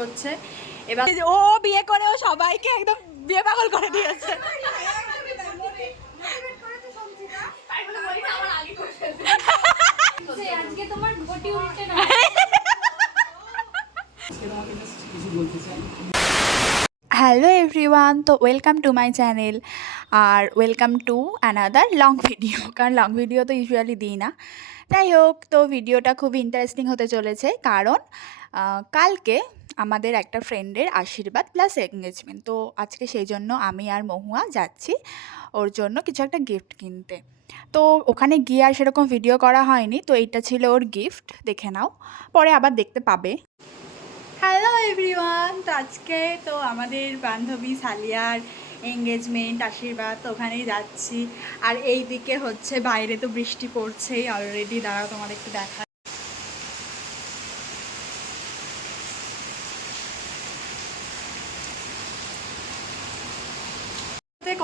পড়ছে। এবার ও বিয়ে করে ও সবাইকে একদম বিয়ে পাগল করে দিয়েছে। হ্যালো এভরিওয়ান, তো ওয়েলকাম টু মাই চ্যানেল আর welcome to another long video. কারণ লং ভিডিও তো ইউজুয়ালি দিই না। যাই হোক, তো ভিডিওটা খুব ইন্টারেস্টিং হতে চলেছে কারণ কালকে আমাদের একটা ফ্রেন্ডের আশীর্বাদ প্লাস এঙ্গেজমেন্ট। তো আজকে সেই জন্য আমি আর মহুয়া যাচ্ছি ওর জন্য কিছু একটা গিফট কিনতে। তো ওখানে গিয়ে আর সেরকম ভিডিও করা হয়নি, তো এইটা ছিল ওর গিফট, দেখে নাও, পরে আবার দেখতে পাবে। হ্যালো এভরিওয়ান, তো আজকে তো আমাদের বান্ধবী সালিয়ার এঙ্গেজমেন্ট আশীর্বাদ, তো ওখানেই যাচ্ছি। আর এই দিকে হচ্ছে বাইরে তো বৃষ্টি পড়ছেই অলরেডি। দাঁড়াও তোমাদের একটু দেখা।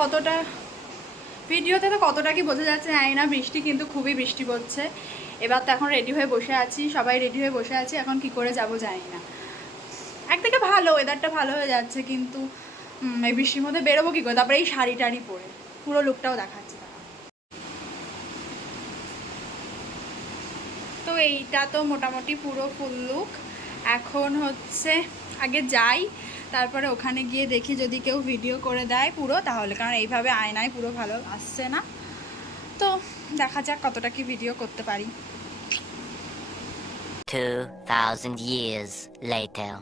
কতটা ভিডিওতে তো কতটা কি বোঝা যাচ্ছে জানি না, বৃষ্টি কিন্তু খুবই বৃষ্টি পড়ছে। এবার তো এখন রেডি হয়ে বসে আছি, সবাই রেডি হয়ে বসে আছি, এখন কি করে যাব জানি না। একদিকে ভালো, ওয়েদারটা ভালো হয়ে যাচ্ছে, কিন্তু এই বৃষ্টির মধ্যে বেরোবো কী করে? তারপরে এই শাড়ি টাড়ি পরে পুরো লুকটাও দেখাচ্ছে। তো এইটা তো মোটামুটি পুরো ফুল লুক। এখন হচ্ছে আগে যাই, তারপরে ওখানে গিয়ে দেখি যদি কেউ ভিডিও করে দেয় পুরো, তাহলে, কারণ এইভাবে আয়নায় পুরো ভালো আসছে না। তো দেখা যাক কতটা কি ভিডিও করতে পারি। 2000 years later.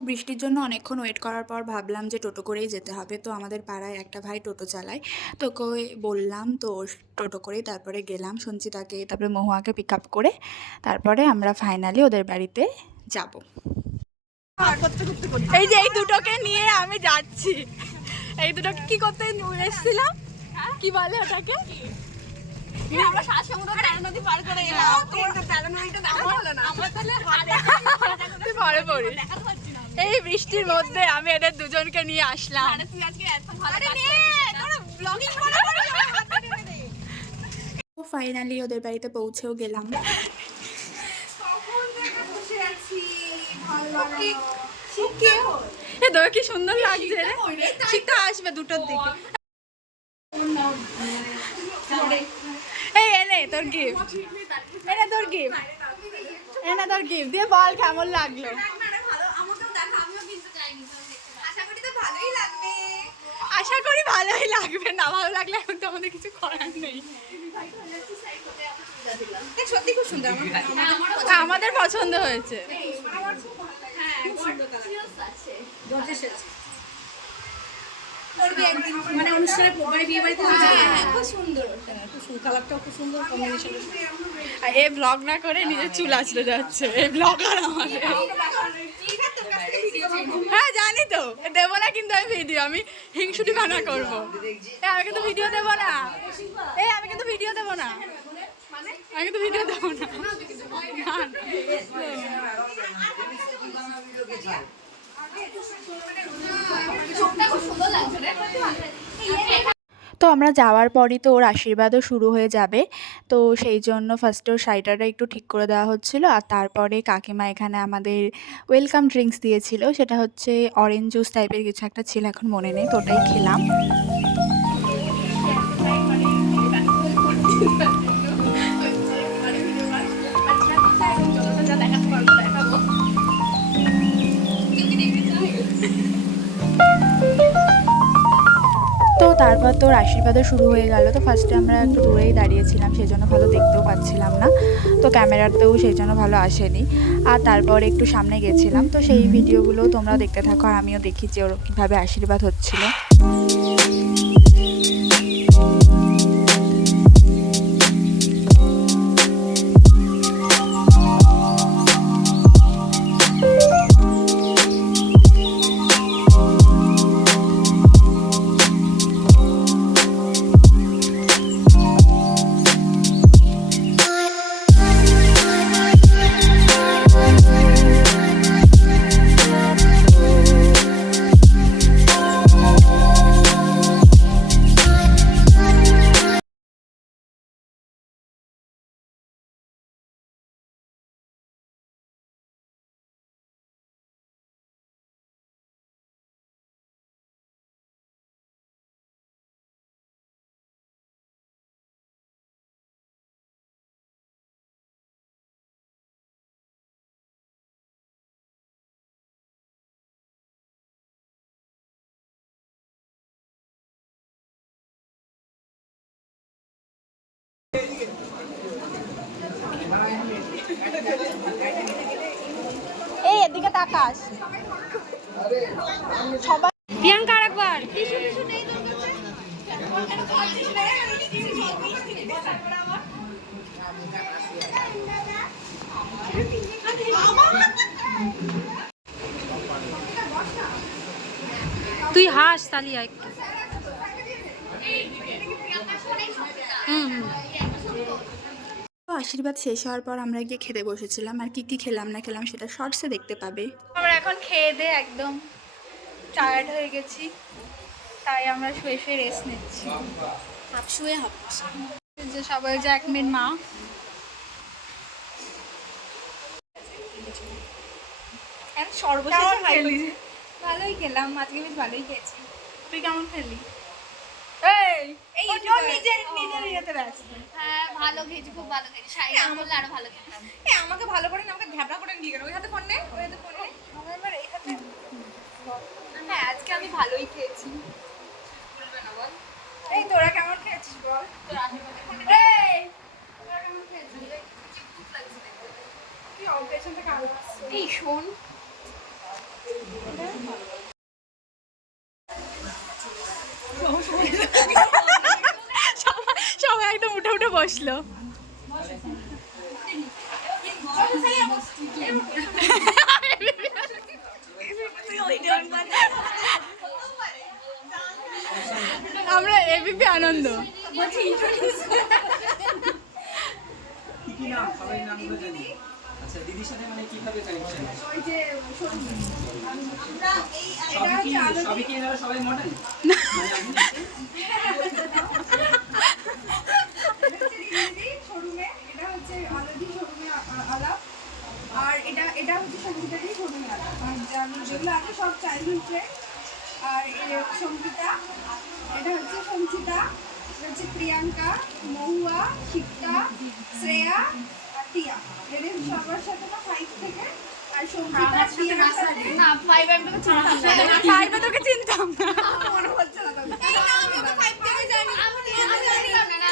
বৃষ্টির জন্য অনেকক্ষণ ওয়েট করার পর ভাবলাম যে টোটো করেই যেতে হবে। তো আমাদের পাড়ায় একটা ভাই টোটো চালায়, তো ওকে বললাম, তো টোটো করেই তারপরে গেলাম সঞ্চিতাকে, তারপরে মহুয়াকে পিক আপ করে তারপরে আমরা ফাইনালি ওদের বাড়িতে যাব। এই যে এই দুটোকে নিয়ে আমি যাচ্ছি। এই দুটোকে কি করতে এসেছিলাম, কি বলে ওটাকে, এই বৃষ্টির মধ্যে আমি এদের দুজনকে নিয়ে আসলাম। ফাইনালি ওদের বাড়িতে পৌঁছেও গেলাম। কি সুন্দর লাগছে, শীতটা আসবে দুটোর দিকে। এই এনে তোর গিফট, এনে তোর গিফট, এনে তোর গিফট দিয়ে বল কেমন লাগলো। আশা করি ভালোই লাগবে, না ভালো লাগলে এখন তো আমাদের কিছু করার নেই। সত্যি খুব সুন্দর, আমাদের পছন্দ হয়েছে। মানে অনুষ্ঠানে বিয়ে বাড়িতে খুব সুন্দর, কালারটাও খুব সুন্দর কম্বিনেশন। এই ব্লগ না করে নিজের চুল আঁচড়ে যাচ্ছে এই ব্লগার আমাদের। হ্যাঁ জানি তো, দেবো না কিন্তু আমি ভিডিও, আমি হিংসুটি বানা করবো। আমি কিন্তু ভিডিও দেবো না, আমি কিন্তু ভিডিও দেবো না, আমি কিন্তু ভিডিও দেবো না। তো আমরা যাওয়ার পরই তো ওর আশীর্বাদও শুরু হয়ে যাবে, তো সেই জন্য ফার্স্টে ওর শাড়িটা একটু ঠিক করে দেওয়া হচ্ছিলো। আর তারপরে কাকিমা এখানে আমাদের ওয়েলকাম ড্রিঙ্কস দিয়েছিল, সেটা হচ্ছে অরেঞ্জ জুস টাইপের কিছু একটা ছিল, এখন মনে নেই, তো ওটাই খেলাম। তো তারপর তোর আশীর্বাদও শুরু হয়ে গেল। তো ফার্স্টে আমরা একটু দূরেই দাঁড়িয়েছিলাম, সেই জন্য ভালো দেখতেও পাচ্ছিলাম না, তো ক্যামেরাতেও সেই জন্য ভালো আসেনি। আর তারপর একটু সামনে গেছিলাম, তো সেই ভিডিওগুলোও তোমরাও দেখতে থাকো, আর আমিও দেখি যে ওর কীভাবে আশীর্বাদ হচ্ছিল। এদিকে তাকাস সবাই। প্রিয়াঙ্কা আরেকবার তুই হাস তালিয়া একটু। তো আশীর্বাদ শেষ হওয়ার পর আমরা গিয়ে খেতে বসেছিলাম, আর কি কি খেলাম না খেলাম সেটা শর্টসে দেখতে পাবে। আমরা এখন খেয়ে দিয়ে একদম টায়ার্ড হয়ে গেছি, তাই আমরা শুয়ে শুয়ে রেস্ট নিচ্ছি। শুয়ে যে সবাই জ্যাকমিন মা সর্বশেষে খেলি। ভালোই খেলাম আজকে, বেশ ভালোই খেয়েছি। তুই কেমন খেলি? হ্যাঁ ভালো খেয়েছি, খুব ভালো খেয়েছি। শাড়ি বললে আরো ভালো খেতাম। আমাকে ভালো করে না, আমাকে ঝাপড়া করে নিয়ে গেল। ওই হাতে ফোন নে, ওই হাতে ফোন নে। আমার এবার এই হাতে। হ্যাঁ আজকে আমি ভালোই খেয়েছি। এই তোরা কেমন খেয়েছিস বল? তোর আশেপাশে এই তোরা কেমন খেয়েছিস? চিপকুপ লাগছে দেখতে। কি অপারেশন থেকে আলো আসছে। এই শোন। সবাই একদম উঠে উঠে বসলো। আমরা এবিপি আনন্দ। কি নাম সবাই নামগুলো জানি। আচ্ছা দিদির সাথে মানে কিভাবে কানেকশন? ওই যে আমরা সবই কি এনারা সবাই মডেল? শোরুমে এটা হচ্ছে আলাদি শোরুমে আলাপ, আর এটা হচ্ছে সঙ্গীতারই শোরুমে আলাপ। আর যেগুলো আছে সব চাইল্ডহুড ফ্রেন্ড। আর সঙ্গীতা, এটা হচ্ছে সঞ্চিতা, এটা হচ্ছে প্রিয়াঙ্কা, মহুয়া, শিপ্তা, শ্রেয়া আর টিয়া। এদের সবার সাথে না 5 থেকে। আর সঙ্গীতা টিয়ার সাথে না 5 আমি তোকে চিনতাম না। ফাইভে তোকে চিনতাম না। মনে হচ্ছে না তবে। আমি তো 5 থেকে জানি। আমি জানতাম না।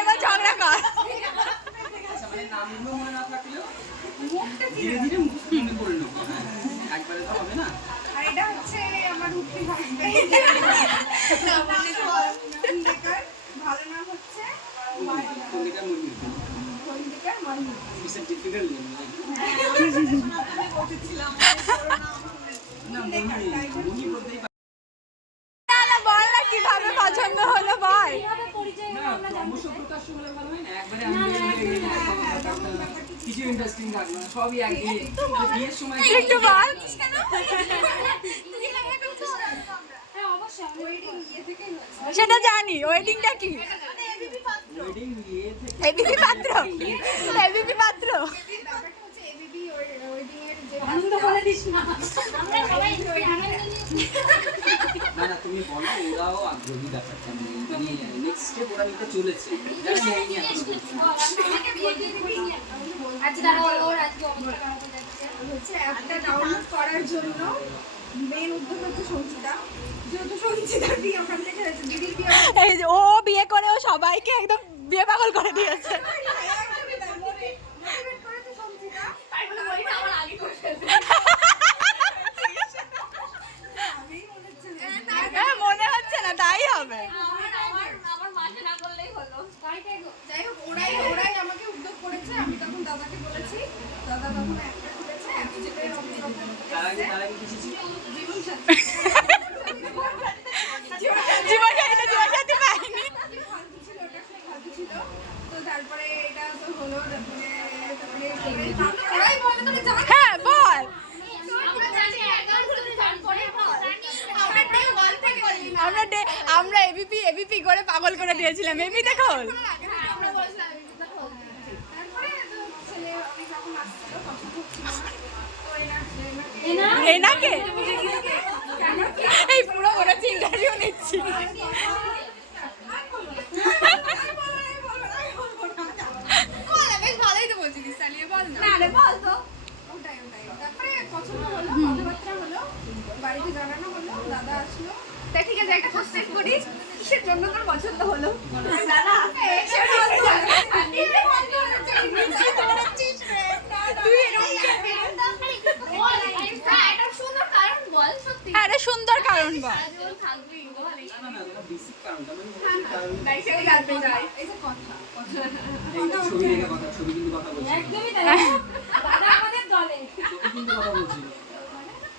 এবার ঝগড়া কর। আচ্ছা মানে নামগুলো মনে না থাকলেও ধীরে ধীরে মনে করে নেব। একবারে তো হবে না। আর এটা হচ্ছে আমার উঠি হাজবেন্ড। ভালো নাম হচ্ছে কবিতা মুরগি। Khondikar Mahi. It's a difficult name. না মুনি বলতেই পারে না বল না কিভাবে পছন্দ হলো বল। না ক্রমশ প্রকাশ্য হলে ভালো হয় না। একবারে আমি কিছু ইন্টারেস্টিং থাকবে না, সবই একই। বিয়ের সময় একটু বল। ওয়েডিং ইয়ে থেকেই হচ্ছে। সেটা জানি, ওয়েডিংটা কি? ওয়েডিং বিয়ে থেকে এবিপি পাত্র, এবিপি পাত্র। ব্যাপারটা হচ্ছে এবিবি ওয়েডিং এর যে আনন্দ বলে দিস না। আমরা সবাই আনন্দ না না তুমি বলো, ওরাও আগ্রহী ব্যাপারটা মানে নেক্সট স্টেপ ওরা নিতে চলেছে, যারা নেয়নি এখনো পর্যন্ত। আজকে দাঁড়াও ওর আজকে অবস্থা খারাপ হয়ে যাচ্ছে। হচ্ছে অ্যাপটা ডাউনলোড করার জন্য মেন উদ্যোগ হচ্ছে সঞ্চিতা। যেহেতু সঞ্চিতার বিয়ে ওখান থেকে হয়েছে, দিদির বিয়ে এই যে ও বিয়ে করে ও সবাইকে একদম বিয়ে পাগল করে দিয়েছে। মোটিভেট করেছে সঞ্চিতা। আমার আগে করে ফেলবে। আগেই মনে হচ্ছে যে হ্যাঁ মনে হচ্ছে না, তাই হবে। আমার মাকে না করলেই হলো। তাইটাই গো। যাই হোক ওরাই আমাকে উদ্যোগ করেছে। আমি তখন দাদাকে বলেছি, দাদা তখন অ্যাপটা খুলেছে, অ্যাপ যেটা তার আগে কিছু ছিল জীবন সাথী জীবনসাথী পাইনি। ফালতু ছিল, ওটা খুব ফালতু ছিল। তো তারপরে এটা তো হলো, তারপরে ওরাই বলে তুমি জানো। হ্যাঁ বল। আমরা জানি একবার করে গান করে আমরা ডে 1 থেকে বলি না। আমরা এবিপি করে পাগল করে দিয়েছিলাম। এবি দেখো আমরা বলছিলাম তারপরে তো ছেলে আমি যখন আসছিল তখন হচ্ছিল না। তো এনাকে এই পুরো মনে হচ্ছে ইন্টারভিউ নিচ্ছি। বেশ ভালোই তো বলছিলিস, চালিয়ে বল না। না রে বল তো। ওটাই। তারপরে পছন্দ হলো, কথাবার্তা হলো, বাড়িতে জানানো হলো, দাদা আসলো। তা ঠিক আছে, একটা কোশ্চেন করি, কিসের জন্য তোর পছন্দ হলো? দাদা তুই এরকম আরে সুন্দর কারণ বল। না না তোমার বেসিক কারণটা মানে মূল কারণ তাই সেটা জানতে চাই এই যে কথা এই ছবি দেখে কথা, ছবি কিন্তু কথা বলছি না। একদমই তাই দাদা আমাদের দলে ছবি কিন্তু কথা বলছি না।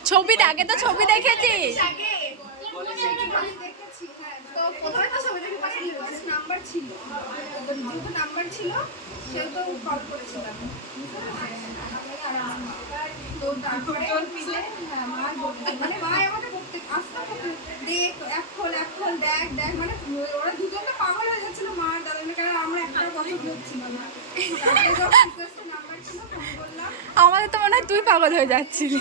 ছবি আগে তো ছবি দেখেছিস। আগে দেখেছি হ্যাঁ তো প্রথমে তো ছবি দেখে পাশে নাম্বার ছিল তো যেহেতু নাম্বার ছিল সেহেতু কল করেছিলাম তো তারপরে হ্যাঁ মা মানে মা আমাকে বলতে আসতে দেখ এক খোল দেখ দেখ মানে ওরা দুজনে পাগল হয়ে যাচ্ছিল মা আর দাদা কারণ আমরা একটা পছন্দ হচ্ছিল না তারপরে যখন রিকোয়েস্টের নাম্বার ছিল ফোন করলাম আমাদের তো মনে হয় তুই পাগল হয়ে যাচ্ছিলি।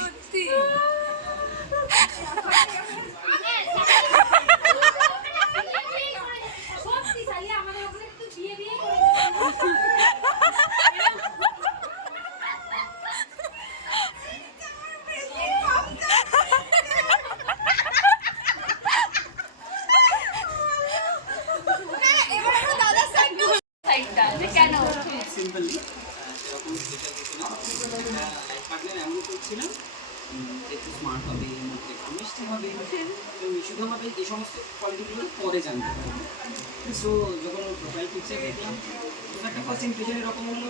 সত্যি সালিয়া আমাদের ওখানে তো বিয়ে সিম্পলি সেরকম যেটা করছিলাম পার্টনার এমন করছিলাম একটু স্মার্ট হবে, মধ্যে একটু মিষ্টি হবে, তো শুধু আমাকে এই সমস্ত কোয়ালিটিগুলো পরে জানতে পারবে। সো যখন প্রোফাইল পিকচার দেখলাম তো একটা ফার্স্ট ইমপ্রেশন এরকম হলো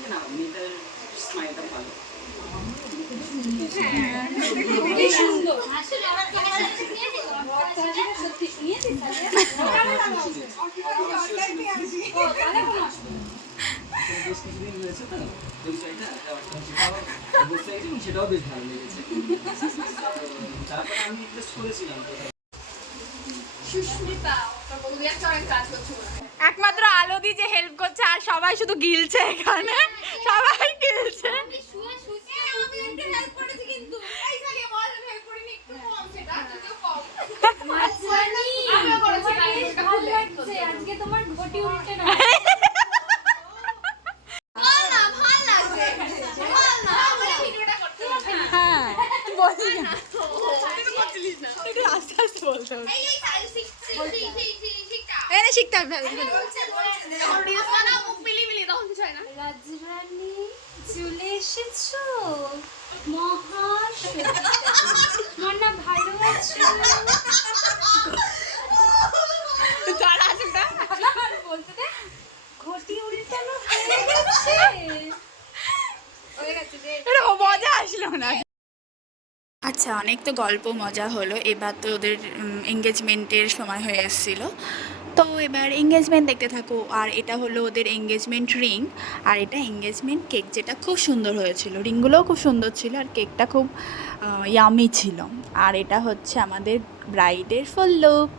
যে না মেয়েটার স্মাইলটা ভালো। সুন্দর আসলে আমার ক্যামেরা নিয়ে সত্যি নিয়েছিস সালিয়া তাহলে কোনো বেশ কিছুদিন হয়েছে তো ওয়েবসাইটটা সেটাও বেশ ভালো লেগেছে। তারপরে আমি ইনভেস্ট করেছিলাম সুস্মিতা তুমি একটা অনেক কাজ করছো একমাত্র আলোদি যে হেল্প করছে আর সবাই শুধু গিলছে এখানে, সবাই গিলছে। শুয়ে শুয়ে আমি একটা হেল্প করেছি কিন্তু এই সালিয়া বল আমি হেল্প করিনি একটু কম সেটা যদিও কম মাঝখানি আমিও করেছি, তোমার আমি বেশ সেটা ভালো খুলে লাগছে আজকে তোমার ঘটি উল্টে না বল না ভালো লাগছে বল না আমরা ভিডিওটা করতে হবে হ্যাঁ বলি না, না একটু আস্তে আস্তে বলতে হবে। এই সাইল শিখটা এনে শিখতে হবে। বলছে যখন রিলস বানাও মুখ মিলি তখন কিছু হয় না রাজরানী চলে এসেছো মহাশয় তোমার না ভালো আছো দাঁড়া আসুকটা। আর বলতে দে ঘটি উল্টানো হয়ে গেছে এটা মজা আসলো না। আচ্ছা, অনেক তো গল্প মজা হলো, এবার তো ওদের এঙ্গেজমেন্টের সময় হয়ে এসেছিলো। তো এবার এঙ্গেজমেন্ট দেখতে থাকো। আর এটা হলো ওদের এঙ্গেজমেন্ট রিং, আর এটা এঙ্গেজমেন্ট কেক, যেটা খুব সুন্দর হয়েছিল। রিংগুলোও খুব সুন্দর ছিল আর কেকটা খুব ইয়ামি ছিল। আর এটা হচ্ছে আমাদের ব্রাইডের ফুল লুক।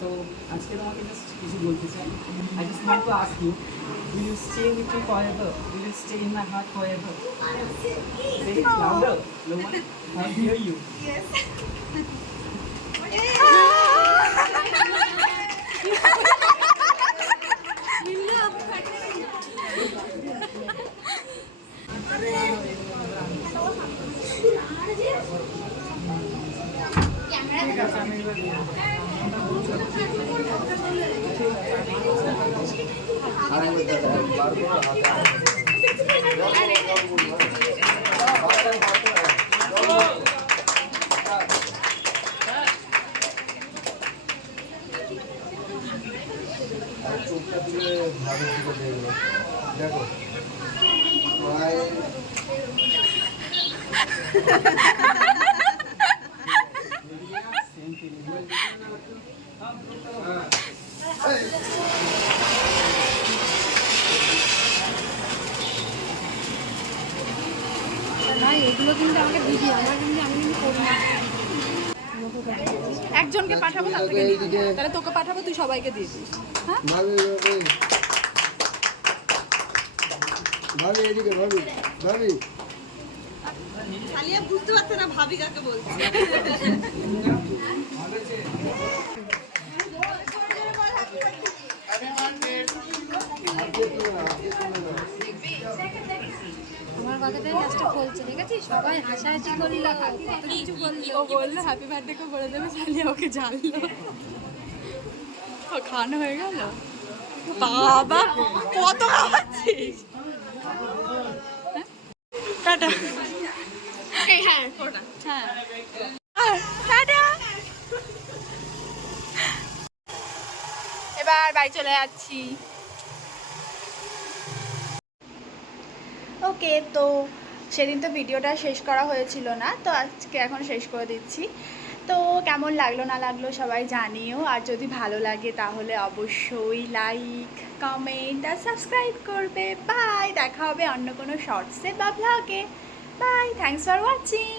So আজকে তোমাকে জাস্ট কিছু বলতে চাই। I just want to ask you, will you stay with me forever? Will you stay in my heart forever? Say it louder. No one can hear you. চোখটা তুলে ভালো দিকে দেখলো দেখো প্রায় এগুলো কিন্তু আমাকে ভিডিও আমার কিন্তু আমি কিন্তু করি না একজনকে পাঠাবো, তার থেকে নিবি। তাহলে তোকে পাঠাবো, তুই সবাইকে দিয়ে দিস। ভাবি ভাবি এদিকে ভাবি ভাবি সালিয়া বুঝতে পারছে না ভাবি কাকে বলছে আমার পাতাটাই লাস্টে ফলছে, ঠিক আছে? সবাই হাসাহাসি করলো, কত কিছু বললো। ও বললো হ্যাপি বার্থডে কে বলে দেবে, চালিয়ে ওকে জানলো। ও খাওয়ানো হয়ে গেল। বাবা কত খাওয়াচ্ছিস? টাটা। হ্যাঁ ওটা হ্যাঁ টাটা। এবার বাড়ি চলে যাচ্ছি। ওকে, তো সেদিন তো ভিডিওটা শেষ করা হয়েছিল না, তো আজকে এখন শেষ করে দিচ্ছি। তো কেমন লাগলো না লাগলো সবাই জানিও, আর যদি ভালো লাগে তাহলে অবশ্যই লাইক, কমেন্ট আর সাবস্ক্রাইব করবে। বাই, দেখা হবে অন্য কোনো শর্টসে বা ব্লগে। Bye, thanks for watching.